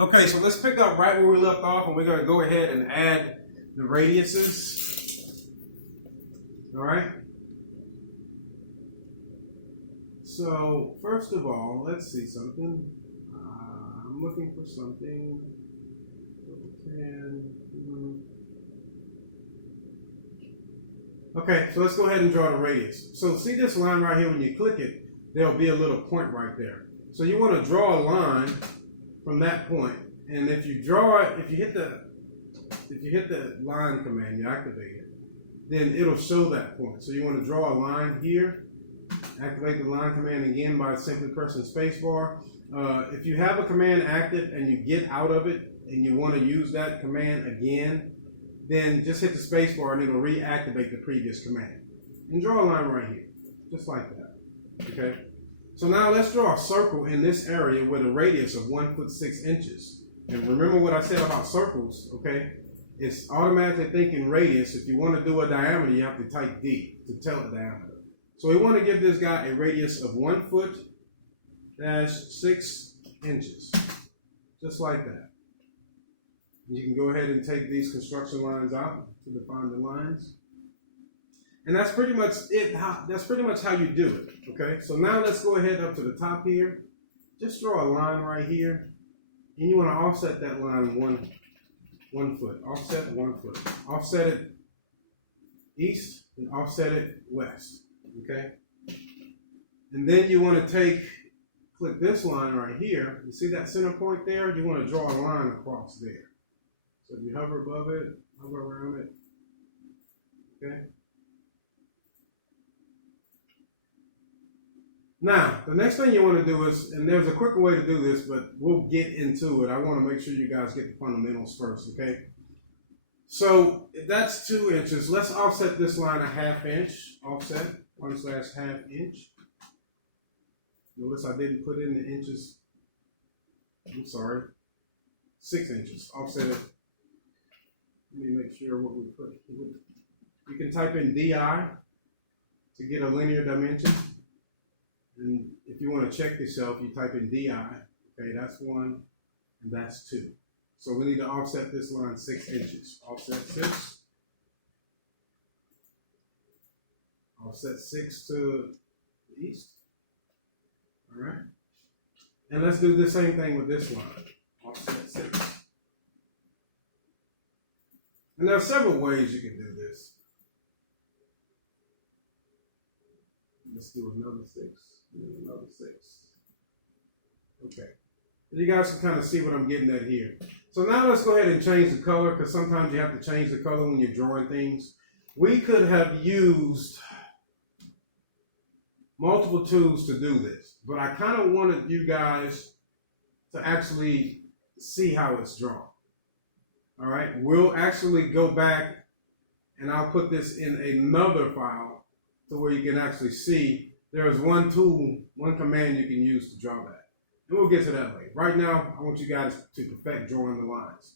Okay, so let's pick up right where we left off, and we're going to go ahead and add the radiuses. All right. So first of all, let's see something. I'm looking for something. 10. Okay, so let's go ahead and draw the radius. So see this line right here, when you click it, there'll be a little point right there. So you want to draw a line from that point. And if you draw it, if you hit the line command, you activate it, then it'll show that point. So you want to draw a line here, activate the line command again by simply pressing spacebar. If you have a command active and you get out of it and you want to use that command again, then just hit the spacebar and it'll reactivate the previous command. And draw a line right here, just like that. Okay. So now let's draw a circle in this area with a radius of 1 foot 6 inches. And remember what I said about circles, okay? It's automatically thinking radius. If you want to do a diameter, you have to type D to tell the diameter. So we want to give this guy a radius of 1 foot 6 inches, just like that. You can go ahead and take these construction lines out to define the lines. And that's pretty much it. That's pretty much how you do it, okay? So now let's go ahead up to the top here. Just draw a line right here. And you want to offset that line one foot. Offset 1 foot. Offset it east and offset it west, okay? And then you want to click this line right here. You see that center point there? You want to draw a line across there. So if you hover above it, hover around it, okay? Now, the next thing you want to do is, and there's a quicker way to do this, but we'll get into it. I want to make sure you guys get the fundamentals first, okay? So if that's 2 inches, let's offset this line a 1/2 inch. Offset 1/2 inch. Notice I didn't put in the inches. I'm sorry. 6 inches. Offset it. Let me make sure what we put. You can type in DI to get a linear dimension. And if you want to check yourself, you type in DI. Okay, that's 1 and that's 2. So we need to offset this line 6 inches. Offset 6. Offset 6 to the east. All right. And let's do the same thing with this line. Offset 6. And there are several ways you can do this. Let's do another 6. Another 6. Okay. You guys can kind of see what I'm getting at here. So now let's go ahead and change the color, because sometimes you have to change the color when you're drawing things. We could have used multiple tools to do this, but I kind of wanted you guys to actually see how it's drawn. All right. We'll actually go back and I'll put this in another file to where you can actually see there's one tool, one command you can use to draw that. And we'll get to that later. Right now, I want you guys to perfect drawing the lines.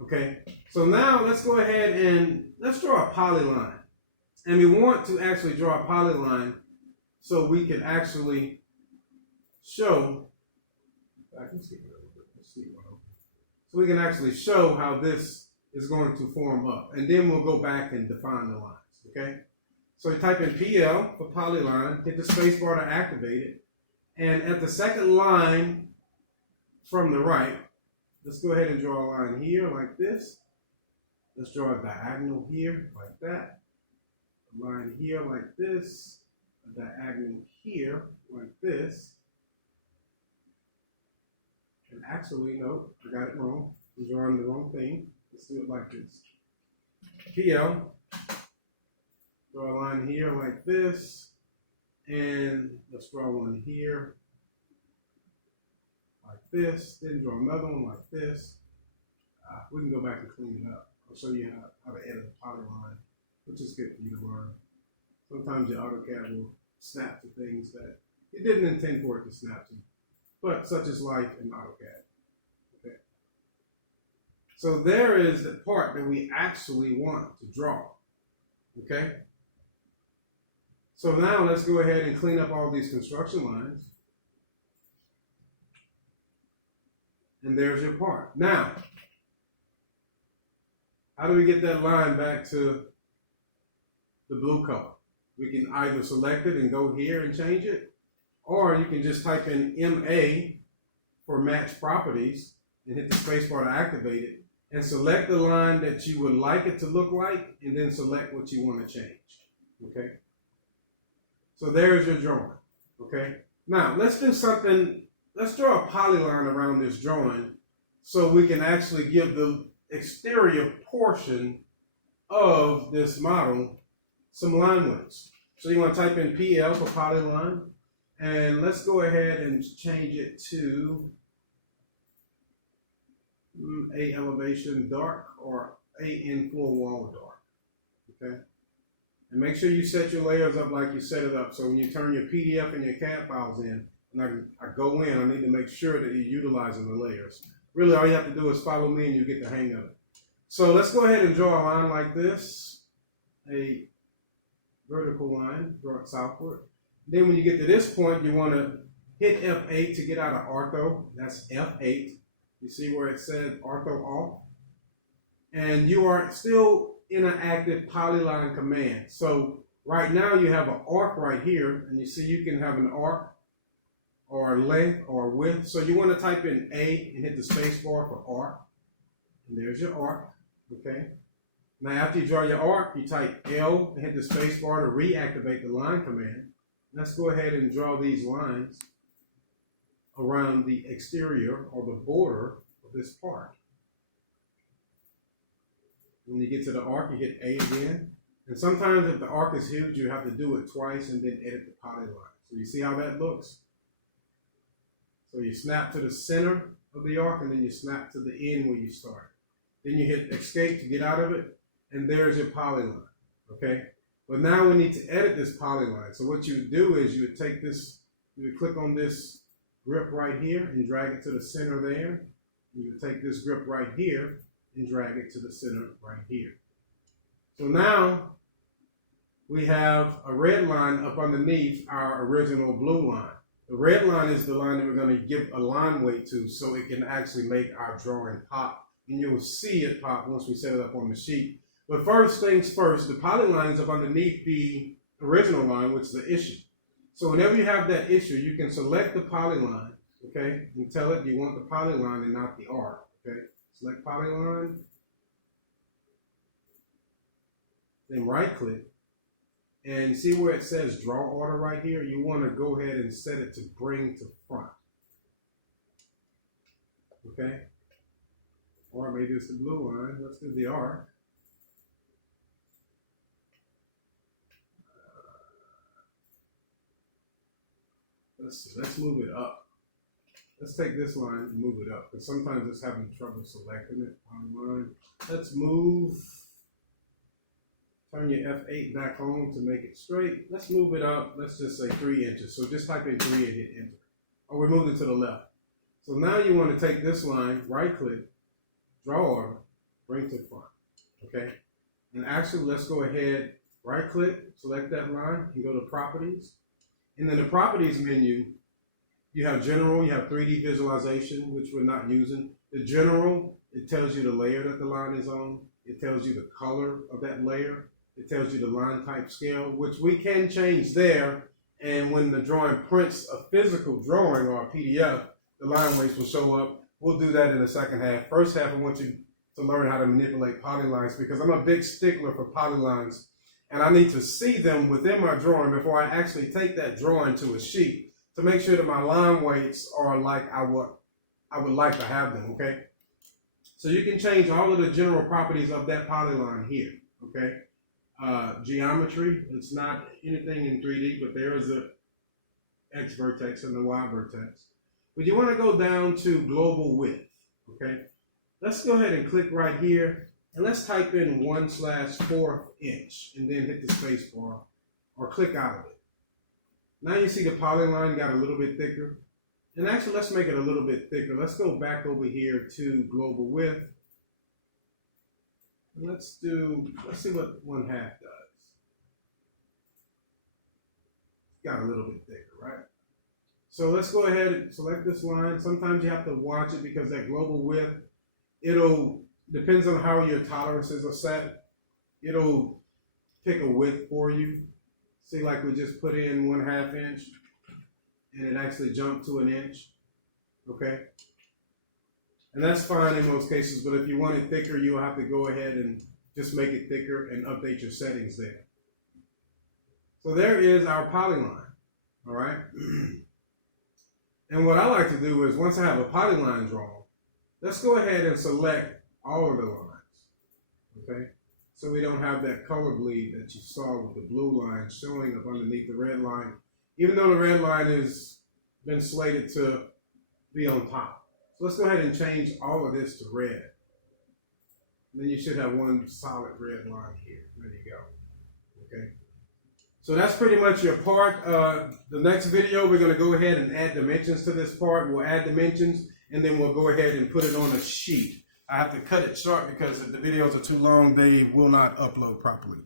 Okay? So now let's go ahead and let's draw a polyline. And we want to actually draw a polyline so we can actually show, I can see it a little bit. Let's see what so we can actually show how this is going to form up. And then we'll go back and define the lines. Okay? So you type in PL for polyline, hit the space bar to activate it. And at the second line from the right, let's go ahead and draw a line here like this. Let's draw a diagonal here like that. A line here like this. A diagonal here like this. And actually, no, I got it wrong. I'm drawing the wrong thing. Let's do it like this. PL. Draw a line here like this, and let's draw one here like this, then draw another one like this. We can go back and clean it up. I'll show you how to edit a polyline, which is good for you to learn. Sometimes your AutoCAD will snap to things that it didn't intend for it to snap to, but such is life in AutoCAD. Okay. So there is the part that we actually want to draw. Okay. So now let's go ahead and clean up all these construction lines. and there's your part. Now, how do we get that line back to the blue color? We can either select it and go here and change it, or you can just type in MA for match properties and hit the space bar to activate it, and select the line that you would like it to look like, and then select what you want to change. Okay? So there's your drawing. Okay? Now, let's do something. Let's draw a polyline around this drawing so we can actually give the exterior portion of this model some line weights. So you want to type in PL for polyline, and let's go ahead and change it to A elevation dark or A in floor wall dark. Okay? And make sure you set your layers up like you set it up. So when you turn your PDF and your CAD files in, and I go in, I need to make sure that you're utilizing the layers. Really, all you have to do is follow me and you get the hang of it. So let's go ahead and draw a line like this, a vertical line, draw it southward. Then when you get to this point, you want to hit F8 to get out of ortho. That's F8. You see where it said ortho off? And you are still in an active polyline command. So right now you have an arc right here, and you see you can have an arc or length or width. So you want to type in A and hit the space bar for arc. And there's your arc. Okay. Now after you draw your arc, you type L and hit the space bar to reactivate the line command. Let's go ahead and draw these lines around the exterior or the border of this part. When you get to the arc, you hit A again. And sometimes if the arc is huge, you have to do it twice and then edit the polyline. So you see how that looks? So you snap to the center of the arc, and then you snap to the end where you start. Then you hit escape to get out of it, and there's your polyline. Okay? But now we need to edit this polyline. So what you would do is you would take this, you would click on this grip right here and drag it to the center there. You would take this grip right here and drag it to the center right here. So now we have a red line up underneath our original blue line. The red line is the line that we're going to give a line weight to so it can actually make our drawing pop. And you'll see it pop once we set it up on the sheet. But first things first, the polyline is up underneath the original line, which is the issue. So whenever you have that issue, you can select the polyline, okay, and tell it you want the polyline and not the arc, okay. Select polyline, then right click, and see where it says draw order right here? You want to go ahead and set it to bring to front, okay. Or maybe it's the blue line. Let's do the arc. Let's move it up. Let's take this line and move it up, because sometimes it's having trouble selecting it on line. Let's move. Turn your F8 back on to make it straight. Let's move it up. Let's just say 3 inches. So just type in 3 and hit enter. Or we moved it to the left. So now you want to take this line, right click, draw order, bring to front. Okay? And actually, let's go ahead, right click, select that line, and go to properties. And then the properties menu, you have general, you have 3D visualization, which we're not using. The general, it tells you the layer that the line is on. It tells you the color of that layer. It tells you the line type scale, which we can change there. And when the drawing prints a physical drawing or a PDF, the line weights will show up. We'll do that in the second half. First half, I want you to learn how to manipulate polylines, because I'm a big stickler for polylines. And I need to see them within my drawing before I actually take that drawing to a sheet to make sure that my line weights are like I would like to have them, okay? So you can change all of the general properties of that polyline here, okay? Geometry, it's not anything in 3D, but there is a X vertex and the Y vertex. But you want to go down to global width, okay? Let's go ahead and click right here. And let's type in 1/4 inch and then hit the space bar or click out of it. Now you see the polyline got a little bit thicker. And actually, let's make it a little bit thicker. Let's go back over here to global width. And let's see what 1/2 does. Got a little bit thicker, right? So let's go ahead and select this line. Sometimes you have to watch it because that global width, depends on how your tolerances are set. It'll pick a width for you. See, like we just put in 1/2 inch and it actually jumped to 1 inch. Okay. And that's fine in most cases, but if you want it thicker, you'll have to go ahead and just make it thicker and update your settings there. So there is our polyline. All right. And what I like to do is once I have a polyline drawn, let's go ahead and select all of the lines. Okay. So we don't have that color bleed that you saw with the blue line showing up underneath the red line, even though the red line has been slated to be on top. So let's go ahead and change all of this to red. And then you should have one solid red line here. There you go. Okay. So that's pretty much your part. The next video, we're going to go ahead and add dimensions to this part. We'll add dimensions, and then we'll go ahead and put it on a sheet. I have to cut it short because if the videos are too long, they will not upload properly.